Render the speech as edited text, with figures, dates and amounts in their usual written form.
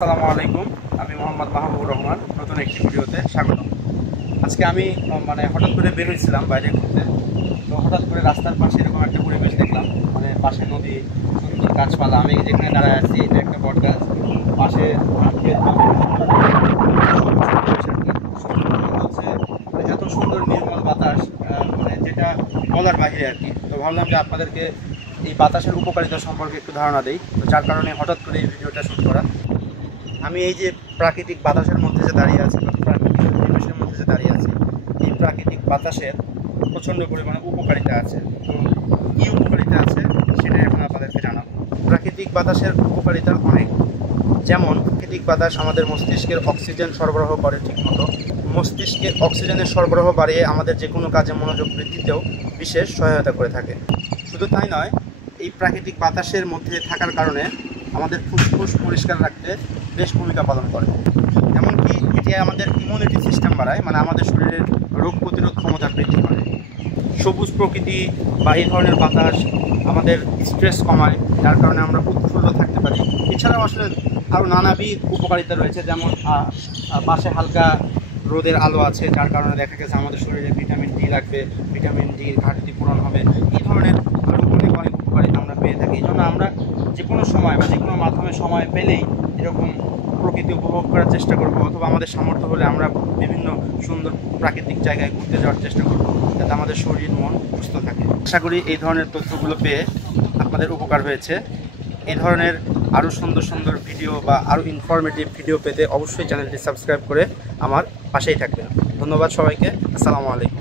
আসসালামু আলাইকুম। আমি মোহাম্মদ মাহবুবুর রহমান। নতুন একটি ভিডিওতে স্বাগত। আজকে আমি হঠাৎ করে বের হয়েছিলাম বাইরে ঘুরতে। তো হঠাৎ করে রাস্তার পাশে এরকম একটা পরিবেশ দেখলাম, পাশে নদী, সুন্দর গাছপালা। আমি যেখানে দাঁড়ায় আছি এটা একটা বট গাছ, পাশে হচ্ছে এত সুন্দর নির্মল বাতাস, যেটা বলার বাহিরে আর কি। তো ভাবলাম যে আপনাদেরকে এই বাতাসের উপকারিতা সম্পর্কে একটু ধারণা দেই। তো যার কারণে হঠাৎ করে এই ভিডিওটা শুট করা। আমি এই যে প্রাকৃতিক বাতাসের মধ্যে যে দাঁড়িয়ে আছি বা প্রাকৃতিক পরিবেশের মধ্যে যে দাঁড়িয়ে আছি, এই প্রাকৃতিক বাতাসের প্রচণ্ড পরিমাণে উপকারিতা আছে। তো কী উপকারিতা আছে সেটাই এখন আপনাদেরকে জানাবো। প্রাকৃতিক বাতাসের উপকারিতা অনেক। যেমন প্রাকৃতিক বাতাস আমাদের মস্তিষ্কের অক্সিজেন সরবরাহ করে ঠিকমতো। মস্তিষ্কে অক্সিজেনের সরবরাহ বাড়িয়ে আমাদের যে কোনো কাজে মনোযোগ বৃদ্ধিতেও বিশেষ সহায়তা করে থাকে। শুধু তাই নয়, এই প্রাকৃতিক বাতাসের মধ্যে থাকার কারণে আমাদের ফুসফুস পরিষ্কার রাখতে বেশ ভূমিকা পালন করে। এমনকি এটি আমাদের ইমিউনিটি সিস্টেম বাড়ায়, আমাদের শরীরের রোগ প্রতিরোধ ক্ষমতা বৃদ্ধি করে। সবুজ প্রকৃতি বা এই ধরনের বাতাস আমাদের স্ট্রেস কমায়, যার কারণে আমরা উৎফুল্ল থাকতে পারি। এছাড়াও আসলে আরও নানাবিধ উপকারিতা রয়েছে, যেমন পাশে হালকা রোদের আলো আছে, যার কারণে দেখা গেছে আমাদের শরীরে ভিটামিন ডি লাগবে, ভিটামিন ডির ঘাটতি পূরণ হবে। এই ধরনের আরও অনেক অনেক উপকারিতা আমরা পেয়ে থাকি। এই জন্য আমরা যে কোনো সময় বা যে কোনো মাধ্যমে সময় পেলেই এরকম প্রকৃতি উপভোগ করার চেষ্টা করব, অথবা আমাদের সামর্থ্য হলে আমরা বিভিন্ন সুন্দর প্রাকৃতিক জায়গায় ঘুরতে যাওয়ার চেষ্টা করব, যাতে আমাদের শরীর মন সুস্থ থাকে। আশা করি এই ধরনের তথ্যগুলো পেয়ে আপনাদের উপকার হয়েছে। এই ধরনের আরও সুন্দর সুন্দর ভিডিও বা আরও ইনফরমেটিভ ভিডিও পেতে অবশ্যই চ্যানেলটি সাবস্ক্রাইব করে আমার পাশেই থাকবেন। ধন্যবাদ সবাইকে। আসসালামু আলাইকুম।